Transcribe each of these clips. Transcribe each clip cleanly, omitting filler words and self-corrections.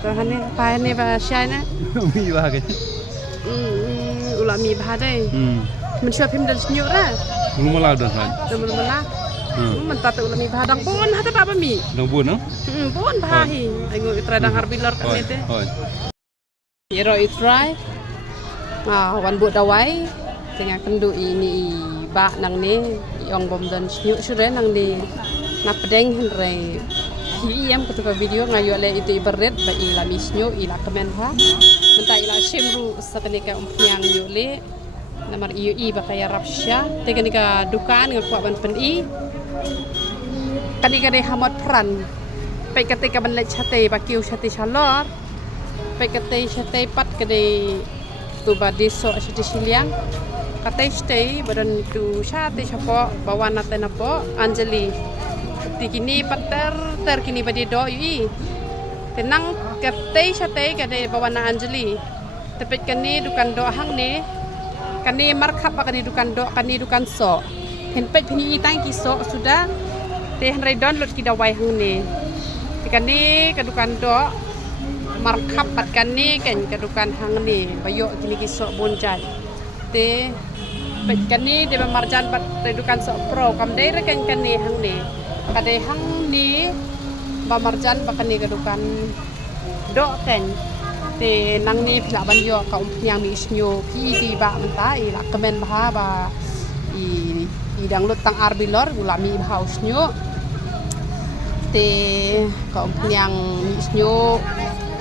Hane pa ne ba shai na. Mi ba cái. Ula mi ba dai. Mình chua phim dan senyuk ra. Belum malah dah kan. Temen mala. Mình ta tu ula mi ba dang pun hata ba mi. Dang buon no? Pun ba hi. Aingo itradang harbilor kan ite. Oi. Iro itrai. Wan buat dawai. Tengah kendu ini ba nang ni yang bom dan senyuk sure nang di na pedeng henre. Hiyam ketika video ngayu le itu ibarat ba ila misnyo ila komen ha. Menta ila shimru satanika umpiang yule. Namar iyo ba kaya rapsya teganika dukan ngakwa ban pen i kanika de hamot pran pe ketika ban le chate ba kiu chate chalor pe kate chate pat kade tu ba diso chate siliang kate stay badan tu chate chapo bawana tenapo Anjali tikini pater terkini badi do i tenang kate chate kade bawana Anjali tepet kani dukan do hang ni kani markap kani dukan so henpet pini itang kiso sudah teh download kita wai hang ni kani kedukan do markap pat kani kan kedukan hang ni bayo kini kiso bonjai te pet kani de marjan pat dukan so pro kam dai kan kani hang ni kade hang ni ba marjan ba kani kedukan do kan te nang ni pila banyo ka yang mi isnyo ki di ba menta i la kemen bah ba i dang lut tang arbilor gula mi house nyo te ka yang mi isnyo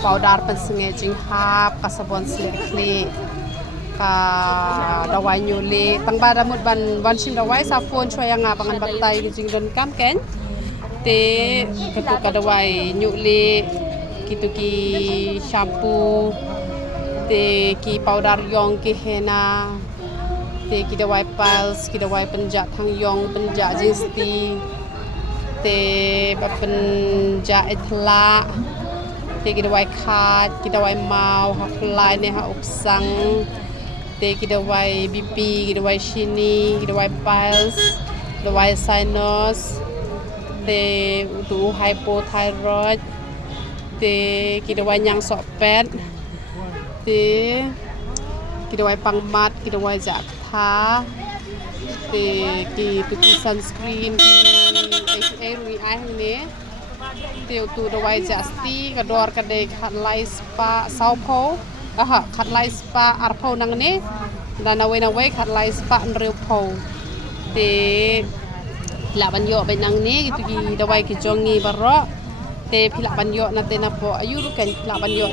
powder pensenge jing hap ka sabon slikli ka dawai nyo le tang ba damut ban sim dawai sa phone chwa yang pangan batai jing don kam ken te ka dawai nyo le gitu ki shampoo te ki powder yong ki henna te ki dawai pals ki dawai penjat thang yong penjat jinsti te ba penjat ethla te ki dawai khat ki dawai mau ha fly ne ha uksang te ki dawai bp ki dawai shini ki dawai pals dawai sinus te tu hypothyroid te kita wanyang sok pet te kita way pangmat kita way jakta te ki sunscreen ki rui ai ne te tu do way jasti kador kade khatlai spa saupo khatlai spa arpo nang ne dan nawe khatlai spa nreu po te la banyo be nang ne gitu ki do way ki jongi baro te pila banyo na te na po ayuru kan pila banyo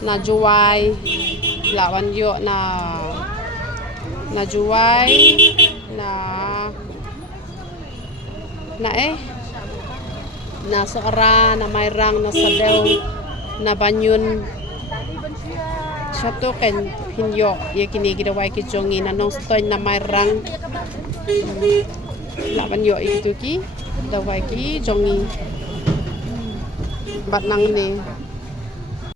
na juway pila banyo na juway na seora na mayrang na sadew na banyun satu kan hinyo ye kini gidaway ki jongi na nong stoy na mayrang pila banyo itu ki daway ki jongi bat nang ni